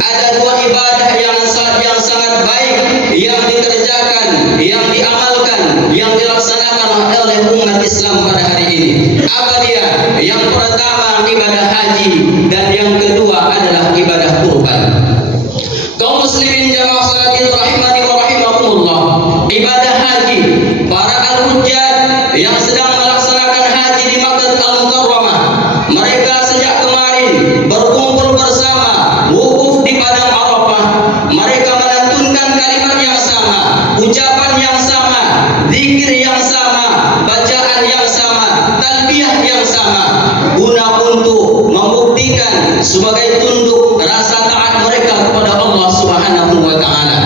Ada dua ibadah yang sangat baik dikerjakan, yang diamalkan, yang dilaksanakan oleh umat Islam pada hari ini. Apa dia? Yang pertama ibadah haji, dan yang kedua adalah ibadah kurban. Kaum muslimin jamaah salat Id rahimani wa rahimakumullah, ibadah haji, para al-hujjaj yang sedang melaksanakan haji di Makkah Al-Mukarramah, mereka sejak kemarin berkumpul bersama, wukuf di padang Arafah. Mereka melantunkan kalimat yang sama, ucapan yang sama, zikir yang sama, bacaan yang sama, talbiyah yang sama, guna untuk membuktikan sebagai tunduk rasa taat mereka kepada Allah Subhanahu wa taala.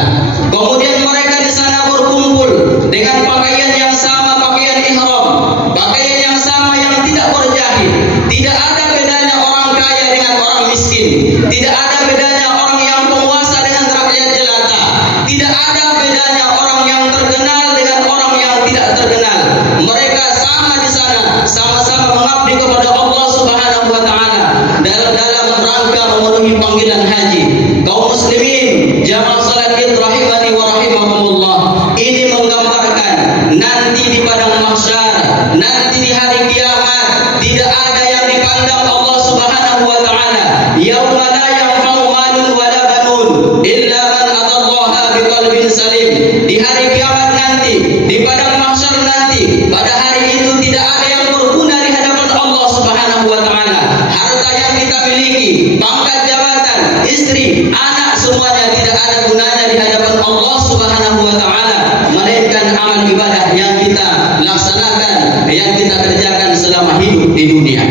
Kemudian mereka di sana berkumpul dengan pakaian yang sama, pakaian ihram, pakaian yang sama yang tidak berjahit. Tidak ada bedanya orang kaya dengan orang miskin. Tidak ada bedanya orang yang penguasa dengan rakyat jelata. Tidak ada bedanya orang yang terkenal dengan orang yang tidak terkenal. Mereka sama di sana, sama-sama mengabdi kepada Allah Subhanahu wa taala dalam rangka memenuhi panggilan haji. Kaum muslimin jamaah salat Id rahimani wa rahimakumullah, ini menggambarkan nanti di padang mahsyar, nanti di hari kiamat, tidak ada yang dipandang Allah Subhanahu wa taala. Yauma la yanfa'u malun wala banun illa man atallaha biqalbin salim. Di hari kiamat nanti, di padang mahsyar nanti, pada hari itu tidak ada yang berguna di hadapan Allah Subhanahu wa taala. Harta yang kita miliki, pangkat jabatan, istri, anak, semuanya tidak ada gunanya di hadapan Allah Subhanahu wa taala, melainkan amal ibadah yang kita laksanakan, yang kita kerjakan selama hidup di dunia.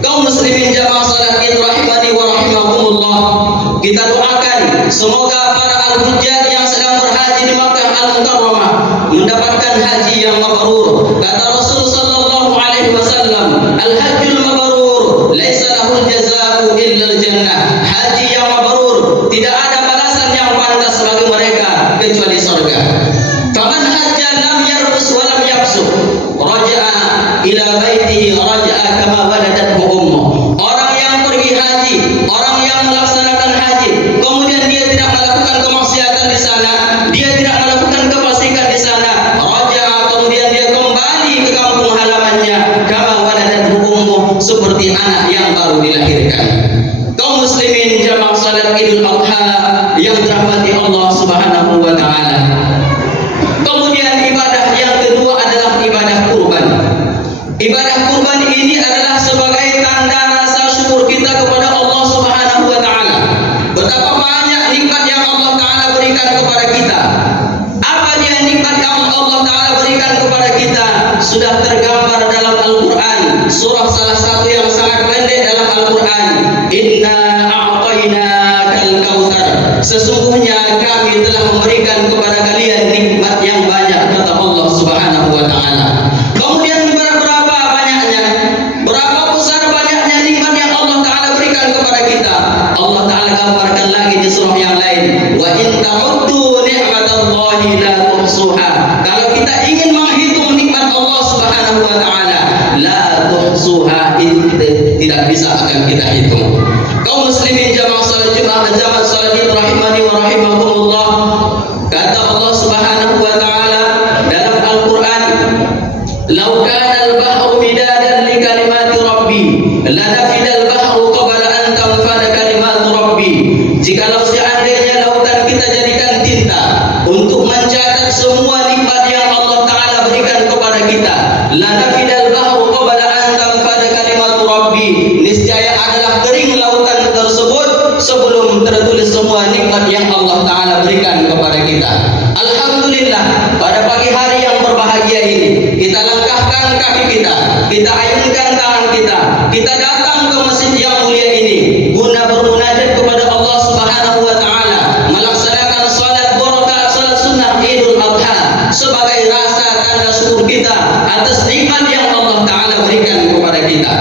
Kaum muslimin jamaah salat Id rahimani wa rahimakumullah, kita doakan semoga para al-hujjaj yang sedang berhaji di Makkah Al-Mukarramah mendapatkan haji yang mabrur. Kata Rasul sallallahu alaihi wasallam, al-hajjul mabrur laisa lahul jazaa'u illa al-jannah. Haji yang mabrur tidak ada balasan yang pantas bagi mereka kecuali surga. Faman hajja lam yarfus wa lam yafsuq raja'a ila baitihi raja'a kama waladathu ummuh. Orang yang pergi haji, orang yang melaksanakan haji, kemudian dia tidak melakukan kemaksiatan di sana, dia tidak melakukan kefasikan di sana, raja'a, kemudian dia kembali ke kampung halamannya kama waladathu ummuh, seperti anak yang baru dilahirkan. Kaum muslimin jamaah salat Idul Adha yang dirahmati Allah Subhanahu wa taala. Kemudian ibadah yang kedua adalah ibadah kurban. Ibadah kurban ini adalah sebagai tanda rasa syukur kita kepada Allah Subhanahu wa taala. Betapa banyak nikmat yang Allah taala berikan kepada kita. Apa dia nikmat yang Allah taala berikan kepada kita? Sudah tergambar dalam Al-Qur'an, surah salah satu yang sangat pendek dalam Al-Qur'an, Inna a'tainakal kautsar. Sesungguhnya kami telah memberikan kepada kalian nikmat yang banyak, kata Allah Subhanahu wa taala. Kemudian berapa banyaknya? Berapa besar banyaknya nikmat yang Allah taala berikan kepada kita? Allah taala gambarkan lagi di surah yang lain, wa in ta'uddu ni'matallahi la tuhsuha. Kalau kita ingin menghitung nikmat Allah Subhanahu wa taala, la tuhsuha, itu tidak bisa akan kita hitung. Kaum muslimin jamaah salat Jumat, jamaah salat Id rahimani wa rahimakumullah, kata Allah Subhanahu wa taala dalam Al-Qur'an, "Lau kana al-bahru midadan li kalimati rabbi, lanafida al-bahru qabla an tanfada kalimatu rabbi." Jikalau seandainya lautan kita jadikan tinta untuk mencatat semua nikmat yang Allah taala berikan kepada kita, lanafida al-bahru qabla an tanfada kalimatu rabbi, niscaya adalah kering lautan tersebut sebelum tertulis semua nikmat yang Allah taala berikan kepada kita. Alhamdulillah, pada pagi hari yang berbahagia ini, kita langkahkan kaki kita ayunkan tangan kita datang ke masjid yang mulia ini guna bermunajat kepada Allah Subhanahu wa taala, melaksanakan salat barakah, salat sunnah Idul Adha sebagai rasa tanda syukur kita atas nikmat yang Allah taala berikan kepada kita.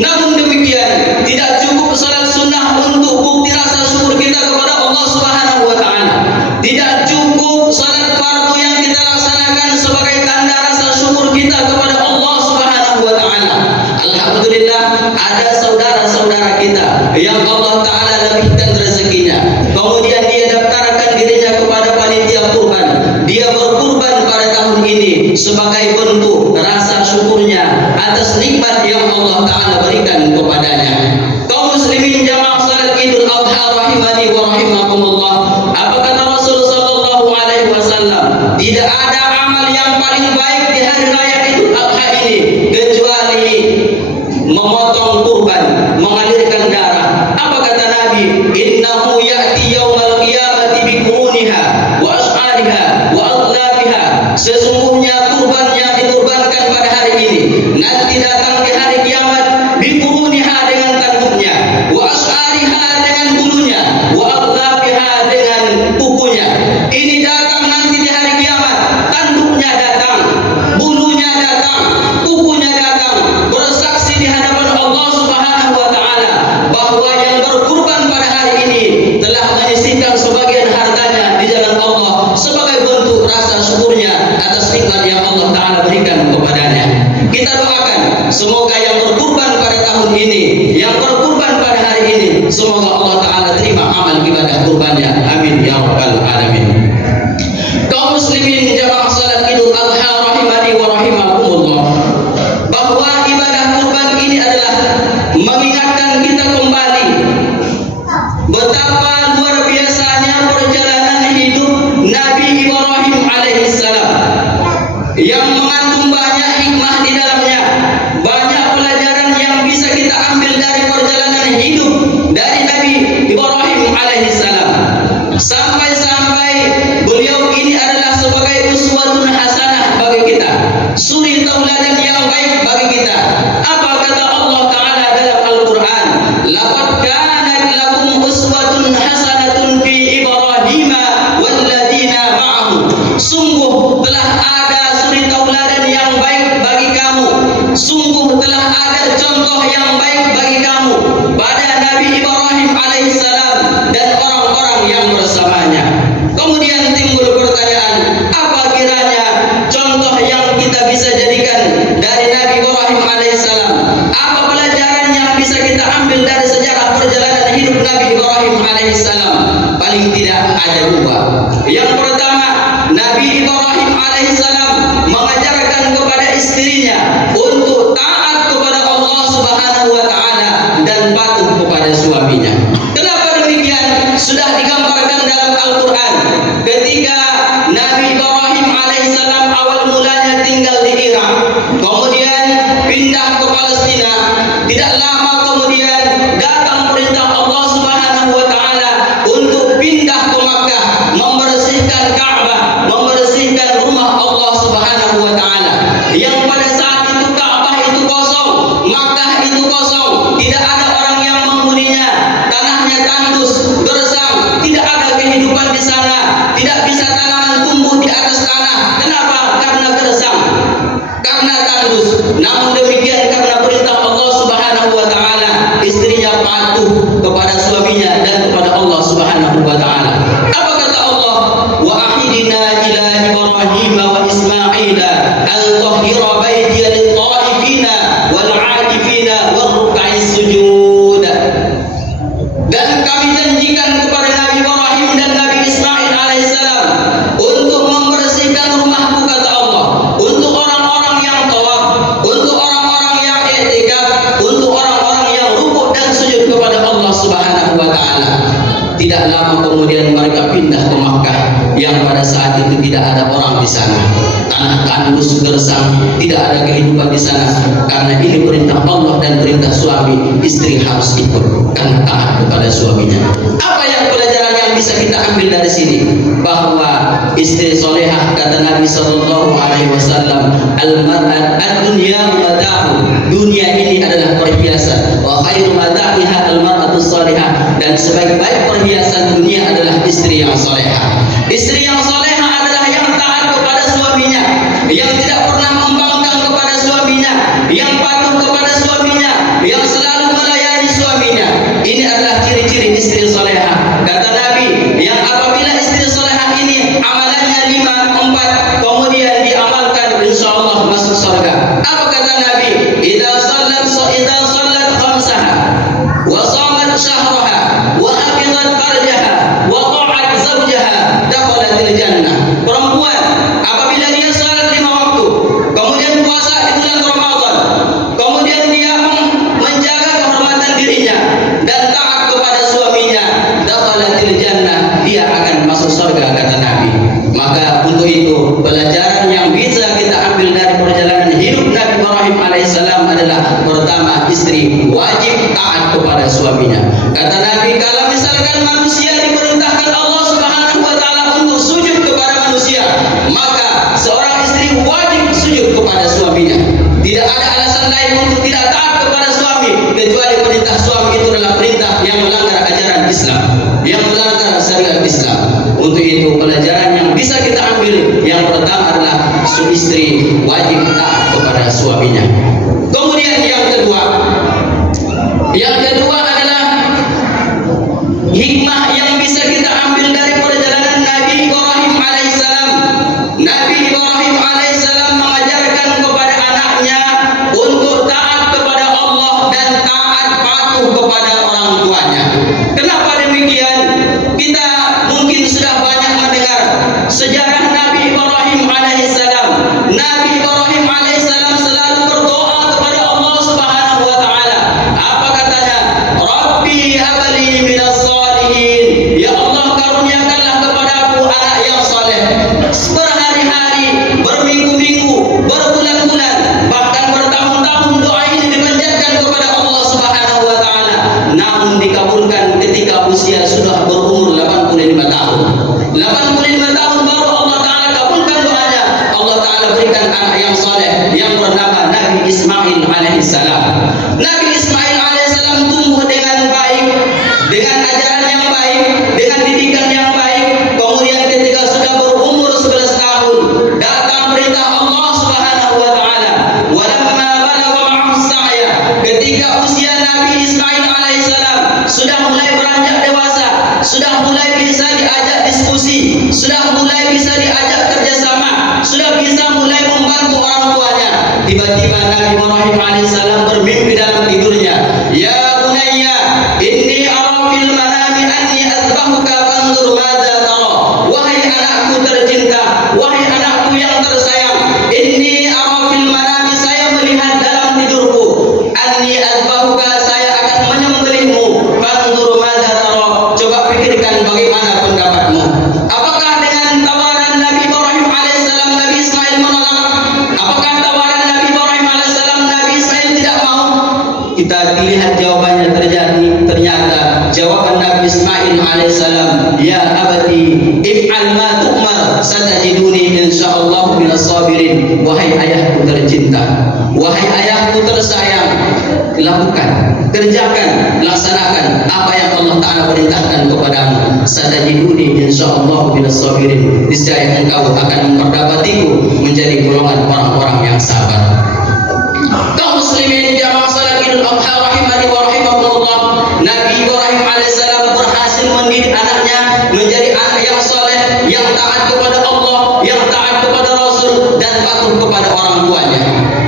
Namun demikian, tidak cukup salat sunnah untuk bukti rasa syukur kita kepada Allah Subhanahu wa taala. Tidak cukup salat fardu yang kita laksanakan sebagai tanda rasa syukur kita kepada Allah Subhanahu wa taala. Alhamdulillah, ada saudara-saudara kita yang sebagai bentuk rasa syukurnya atas nikmat yang Allah Ta'ala berikan kepadanya. Kaum muslimin jamaah salat Idul Adha rahimani wa rahimakumullah. Apa kata Rasul sallallahu alaihi wasallam? Tidak ada amal yang paling baik di hari raya Idul Adha ini kecuali memotong kurban, mengalirkan darah. Apa kata Nabi? Innahu ya'ti yaumal qiyamati bi quruniha wa ash'ariha wa adlabiha. Sesungguhnya kurban yang dikurbankan pada hari ini nanti datang di hari kiamat bi quruniha dengan tanduknya, wa ash'ariha dengan bulunya, wa adlabiha dengan kukunya. Ini datang nanti di hari kiamat, tanduknya datang, bulunya datang, kukunya datang, bersaksi di hadapan Allah Subhanahu wa taala bahwa yang berkurban pada hari ini telah menyisihkan sebagian hartanya di jalan Allah sebagai bentuk rasa syukurnya atas nikmat yang Allah taala berikan kepadanya. Kita doakan semoga yang berkurban pada tahun ini, yang berkurban pada hari ini, semoga Allah taala terima amal ibadah kurbannya. Amin ya rabbal alamin. Kaum muslimin jamaah salat Idul Adha rahimani wa rahimakumullah, bahwa ibadah kurban ini adalah mengingatkan kita kembali betapa luar biasanya perjalanan hidup Nabi Ibrahim alaihissalam yang mengandung banyak hikmah di dalamnya, banyak pelajaran yang bisa kita ambil dari perjalanan hidup dari Nabi Ibrahim alaihissalam. Sampai-sampai beliau ini adalah sebagai uswatun hasanah bagi kita, suri tauladan yang baik bagi kita. Apa kata Allah Ta'ala dalam Al-Quran? Laqad kanat lakum uswatun hasanatun fi Ibrahim walladzina ma'ahu. Sungguh telah ada suri tauladan yang baik bagi kamu, sungguh telah ada contoh yang baik bagi kamu pada Nabi Ibrahim alaihissalam dan orang-orang yang bersamanya. Kemudian timbul pertanyaan, apa kiranya contoh yang kita bisa jadikan dari Nabi Ibrahim alaihissalam? Apa pelajaran yang bisa kita ambil dari sejarah perjalanan hidup Nabi Ibrahim alaihissalam? Paling tidak ada dua. Yang pertama, Nabi Ibrahim alaihissalam mengajarkan kepada istrinya untuk taat kepada Allah Subhanahu wa taala dan patuh kepada suaminya. Kenapa demikian? Sudah digambarkan dalam Al-Quran ketika Nabi Ibrahim alaihissalam awal mulanya tinggal di Irak, kemudian pindah ke Palestina. Tidak lama kemudian datang perintah Allah Subhanahu wa taala untuk pindah ke Makkah, membersihkan Ka'bah, membersihkan rumah Allah Subhanahu wa taala. Yang pada saat itu Ka'bah itu kosong, Makkah itu kosong, tidak ada orang yang menghuninya, tanahnya tandus, gersang, tidak ada kehidupan di sana, tidak bisa tanaman tumbuh di atas tanah. Kenapa? Karena gersang, karena tandus. Namun demikian karena perintah Allah Subhanahu wa taala, istrinya patuh kepada suaminya dan kepada Allah Subhanahu wa taala. Apa kata Allah? Wa ahidina ila Ibrahim wa Ismaila an tahhira baitiya lit-ta'ifina wal 'akifina war ruk'is sujud. Dan kami janjikan kepada Nabi Ibrahim dan Nabi Ismail alaihissalam untuk membersihkan rumahku, kata Allah, untuk orang-orang yang tawaf, untuk orang-orang yang i'tikaf, untuk orang-orang yang rukuk dan sujud kepada Allah Subhanahu wa taala. Tidak lama kemudian mereka pindah ke Makkah yang pada saat itu tidak ada orang di sana. Tanah tandus gersang, tidak ada kehidupan di sana. Karena ini perintah Allah dan perintah suami, istri harus ikut karena taat kepada suaminya. Apa yang pelajaran yang bisa kita ambil dari sini? Bahwa istri solehah, kata Nabi Sallallahu Alaihi Wasallam, al-mar'at ad-dunya mata'u. Dunia ini adalah perhiasan. Wa khairu mata'iha al-mar'atu salihah. Dan sebaik-baik perhiasan dunia adalah istri yang solehah. Istri yang solehah adalah yang taat kepada suaminya, yang tidak pernah membangkang kepada suaminya, yang patuh kepada suaminya, yang selalu melayani suaminya. Ini adalah ciri-ciri istri solehah. Kata Nabi, yang apabila istri solehah ini amalannya 5, 4, kemudian diamalkan, insya Allah masuk surga. Apa kata Nabi? Idza sallat khamsaha wa shamat syahraha wa hafizat farjaha wa ta'at zawjaha dakhala kata Nabi. Maka untuk itu pelajaran yang bisa kita ambil dari perjalanan hidup Nabi Ibrahim alaihissalam adalah pertama, istri wajib taat kepada suaminya. Kata Nabi, kalau misalkan manusia diperintahkan Allah Subhanahu wa taala untuk sujud kepada manusia, maka seorang istri wajib sujud kepada suaminya. Tidak ada alasan lain untuk tidak taat kepada suami kecuali perintah suami itu adalah perintah yang melanggar ajaran Islam, yang melanggar syariat Islam. Untuk itu pelajaran yang bisa kita ambil yang pertama adalah istri wajib taat kepada suaminya. Kemudian yang kedua adalah hikmah yang bisa kita ambil dari perjalanan Nabi Ibrahim alaihissalam. Nabi Ibrahim alaihissalam mengajarkan kepada anaknya untuk taat kepada Allah dan taat patuh kepada orang tuanya. Kenapa demikian? Kita mungkin sudah banyak mendengar sejarah Nabi Ibrahim alaihissalam. Nabi Ibrahim alaihissalam selalu berdoa kepada Allah Subhanahu wa taala. Apa katanya? Rabbi habli minas shalihin. Ya Allah, karuniakanlah kepadaku anak yang saleh. Berhari-hari, berminggu-minggu, berbulan-bulan, bahkan bertahun-tahun doa ini dipanjatkan kepada Allah Subhanahu wa taala. Namun dikabulkan ketika usia sudah berumur 85 tahun. 85 tahun baru Allah taala kabulkan doanya. Allah taala berikan anak yang saleh yang bernama Nabi Ismail alaihissalam. Nabi Ismail alaihissalam tumbuh dengan baik, dengan ajaran yang baik, dengan didikan yang baik. Kemudian ketika sudah berumur 11 tahun, datang perintah Allah Subhanahu wa taala, "Walamma balagha ma'ahu as-sa'ya." Ketika usia Nabi Ismail alaihissalam sudah mulai beranjak dewasa, sudah mulai bisa diajak diskusi, sudah mulai bisa diajak kerjasama, sudah bisa mulai membantu orang tuanya. Tiba-tiba Nabi Ibrahim alaihissalam bermimpi dalam tidurnya, "Ya bunayya, inni ara fil manami anni azbahuka fanzur madza tara." Wahai anakku tercinta, wahai anakku yang tersayang, inni ara fil manami, saya melihat dalam tidurku, anni azbahuka, saya akan menyembelihmu, fanzur madza tara. Coba pikirkan bagaimana pendapatmu. Apakah dengan tawaran Nabi Ibrahim alaihissalam Nabi Ismail menolak? Apakah tawaran Nabi Ibrahim alaihissalam Nabi Ismail tidak mau? Kita lihat jawabannya. Ternyata jawaban Nabi Ismail alaihissalam, "Ya abati, if'al ma tu'mar, satajiduni insyaallah minas sabirin." Wahai ayahku tercinta, wahai ayahku tersayang, lakukan, kerjakan, laksanakan apa yang Allah taala perintahkan kepadamu. Satajiduni insyaallah minas sabirin. Niscaya engkau akan mendapatiku menjadi golongan orang-orang yang sabar. Kaum muslimin jamaah salat Idul Adha rahimani wa rahimakumullah. Nabi Ibrahim alaihissalam berhasil mendidik anaknya menjadi anak yang saleh, yang taat kepada Allah, yang taat kepada Rasul, dan patuh kepada orang tuanya.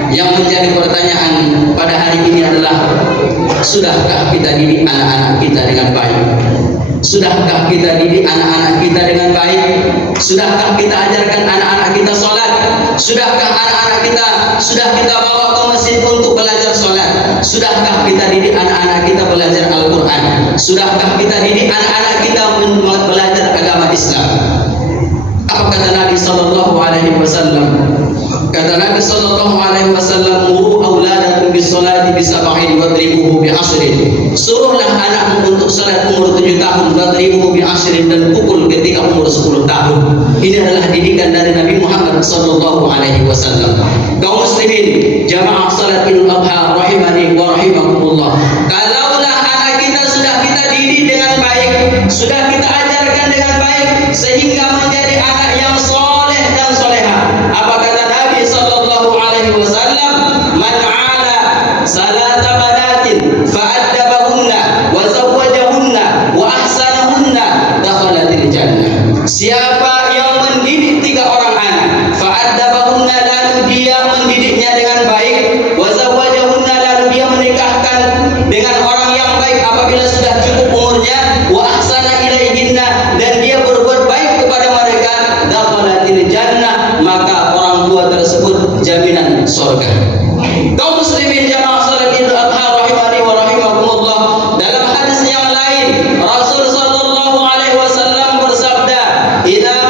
Yang menjadi pertanyaan pada hari ini adalah, sudahkah kita didik anak-anak kita dengan baik? Sudahkah kita didik anak-anak kita dengan baik? Sudahkah kita ajarkan anak-anak kita sholat? Sudahkah anak-anak kita sudah kita bawa ke masjid untuk belajar sholat? Sudahkah kita didik anak-anak kita belajar Al-Quran? Sudahkah kita didik anak-anak kita belajar agama Islam? Apa kata Nabi sallallahu alaihi wasallam? Kata Nabi sallallahu alaihi wasallam, "Muru auladakum bis-sholati bi sab'in wadribuhu bi 'ashrin." Suruhlah anakmu untuk salat umur 7 tahun, wadribuhu bi 'ashrin, dan pukul ketika umur 10 tahun. Ini adalah didikan dari Nabi Muhammad sallallahu alaihi wasallam. Kaum muslimin, jamaah salat Idul Adha rahimani wa rahimakumullah. Kalaulah anak kita sudah kita didik dengan baik, sudah kita ajarkan dengan baik sehingga menjadi anak yang soleh dan soleha. Apa kata Nabi sallallahu alaihi wasallam? "Man 'ala salata banatin fa'addabahunna wa zawwajahunna wa ahsanahunna dakhalatil jannah." Siapa yang mendidik 3 orang anak, fa'addabahunna, lalu dia mendidiknya dengan baik, wa zawwajahunna, lalu dia menikahkan dengan orang yang baik apabila sudah cukup umurnya, wa ahsana ilaihinna, dan dia berbuat baik kepada mereka, dakhalatil jannah, maka orang tua tersebut jaminan surga. Kaum muslimin jamaah salat Idul Adha rahimani wa rahimakumullah. Dalam hadis yang lain Rasul sallallahu alaihi wasallam bersabda, "Idza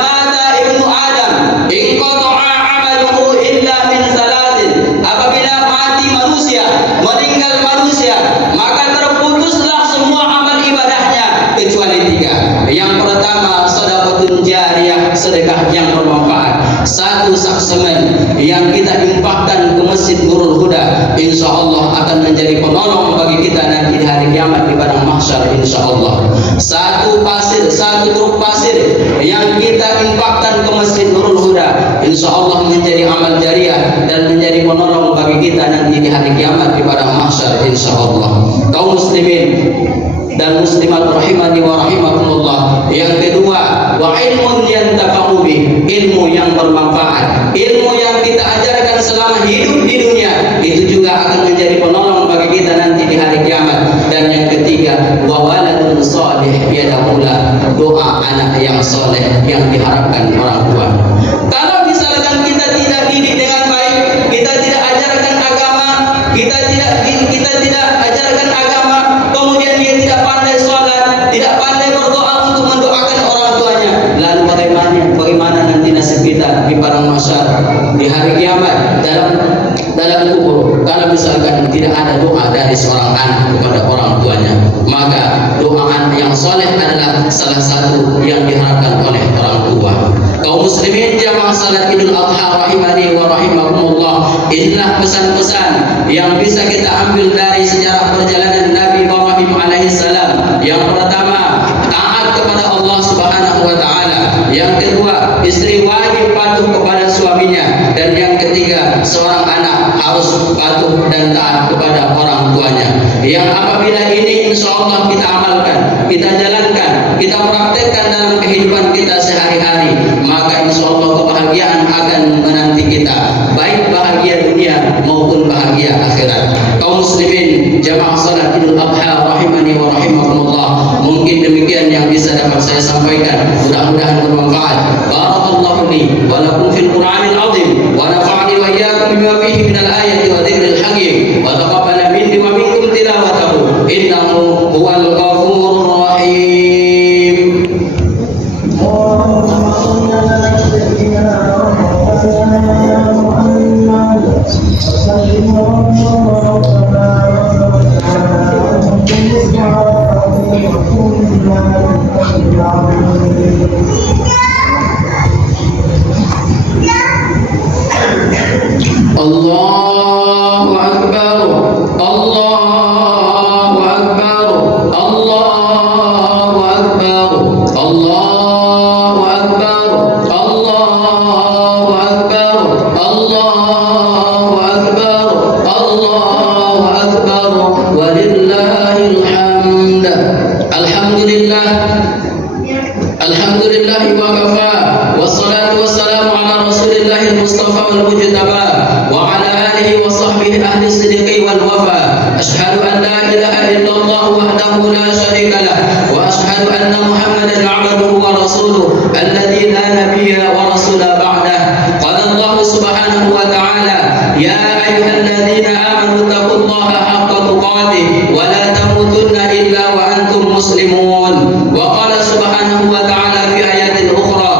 sedekah yang bermanfaat, satu saksemen yang kita infakkan ke Masjid Nurul Huda, insya Allah akan menjadi penolong bagi kita nanti di hari kiamat di padang mahsyar, insya Allah. Satu truk pasir yang kita infakkan ke Masjid Nurul Huda, insya Allah menjadi amal jariah dan menjadi penolong bagi kita nanti di hari kiamat di padang mahsyar, insya Allah. Kaum muslimin dan muslimat rahimani wa rahimakumullah. Yang kedua, wa ilmun yantafa'u bih, ilmu yang bermanfaat, ilmu yang kita ajarkan selama hidup di dunia, itu juga akan menjadi penolong bagi kita nanti di hari kiamat. Dan yang ketiga, wa waladun salih yad'ulah, doa anak yang soleh yang diharapkan orang tua. Kalau misalkan kita tidak didik dengan baik, kita tidak ajarkan agama, kita tidak ajarkan agama, kemudian dia tidak pandai sholat, tidak pandai berdoa untuk mendoakan orang tuanya, lalu bagaimana nanti nasib kita di padang mahsyar di hari kiamat dalam kubur? Kalau misalkan tidak ada doa dari seorang anak kepada orang tuanya, maka doa anak yang soleh adalah salah satu yang diharapkan oleh orang tua. Kaum muslimin jamaah salat Idul Adha rahimani wa rahimakumullah, inilah pesan-pesan yang bisa kita ambil dari sejarah perjalanan Nabi Ibrahim alaihissalam. Yang pertama, taat kepada Allah Subhanahu wa taala. Yang kedua, istri wajib patuh kepada suaminya. Dan yang ketiga, seorang anak harus patuh dan taat kepada orang tuanya. Yang apabila ini insya Allah kita amalkan, kita jalankan, kita praktekkan dalam kehidupan kita sehari-hari, maka insya Allah kebahagiaan akan menanti kita, baik bahagia dunia maupun bahagia akhirat. Kaum muslimin jamaah salat Idul Adha rahimani wa rahimakumullah, mungkin demikian yang bisa dapat saya sampaikan, mudah-mudahan bermanfaat. Barakallahu li wa lakum fil Qur'anil azim wa nafa'ani wa iyyakum bima fihi minal ayati wa dzikril hakim wa taqabbala minni wa minkum tilawatahu innahu huwal ghafurur rahim. Allahu Akbar, Allahu Akbar, Allahu Akbar, Allahu Akbar, Allahu Akbar, Allahu Akbar, Allahu Akbar, walillahil hamd. Alhamdulillah, alhamdulillah wa kafa, wassalatu wassalamu ala rasulillahil mustafa wal mujtaba wa ala alihi wa sahbihi ahli sidqi wal wafa. Ashhadu an la ilaha illallah wahdahu la syarika lah wa ashhadu anna Muhammadan 'abduhu wa rasuluhu alladzi la nabiyya wa rasula ba'dah. Qala Allah subhanahu wa ta'ala, ya ayyuhalladzina amanu taqullaha haqqa tuqatih wa la tamutunna illa wa antum muslimun. Wa qala subhanahu wa ta'ala fi ayatin ukhra,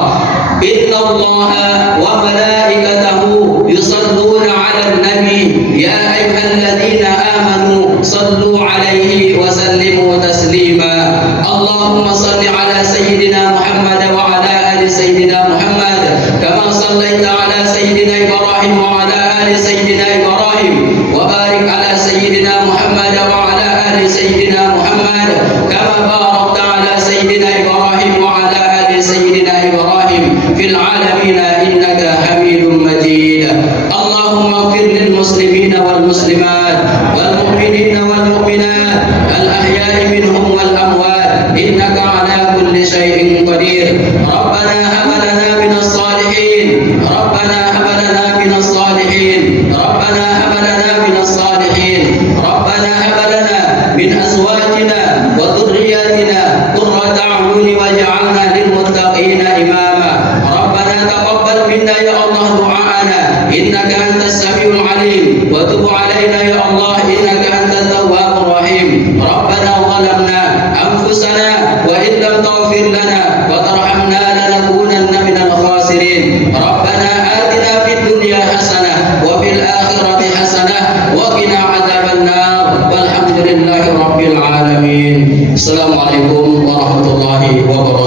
inna Allaha wa malaikatahu yusalluna 'alan nabi ya ayyuhalladzina amanu sallu 'alaihi wa sallimu taslima. Allahumma salli 'ala sayyidina Muhammad wa 'ala ali sayyidina Muhammad kama sallaita 'ala sayyidina Ibrahim wa 'ala ali sayyidina Ibrahim wa barik 'ala sayyidina Muhammad wa 'ala ali sayyidina Muhammad kama barakta 'ala sayyidina Ibrahim wa 'ala ali sayyidina Ibrahim fil 'alamin innaka Hamidum Majid. Allahumma ighfir lil muslimina wal muslimat wal mu'minina wal mu'minat al ahya'i minhum wal amwat innaka 'ala kulli shay'in qadir. Rabbana hab lana minas salihin, Rabbana hab lana minas salihin, Rabbana hab lana minas salihin, Rabbana hab lana min azwajina wa dhurriyyatina qurrata a'yun waj'alna lil muttaqina imama. Rabbana taqabbal minna ya Allah du'aana innaka antas samiul alim wa tub 'alaina ya Allah innaka antat tawwabur rahim. Rabbana zalamna anfusana wa in lam taghfir lana wa tarhamna lanakunanna minal khasirin. Rabbana atina fid dunya hasanah wa fil akhirati hasanah wa qina adzabannar. Walhamdulillahi rabbil alamin. Assalamualaikum warahmatullahi wabarakatuh.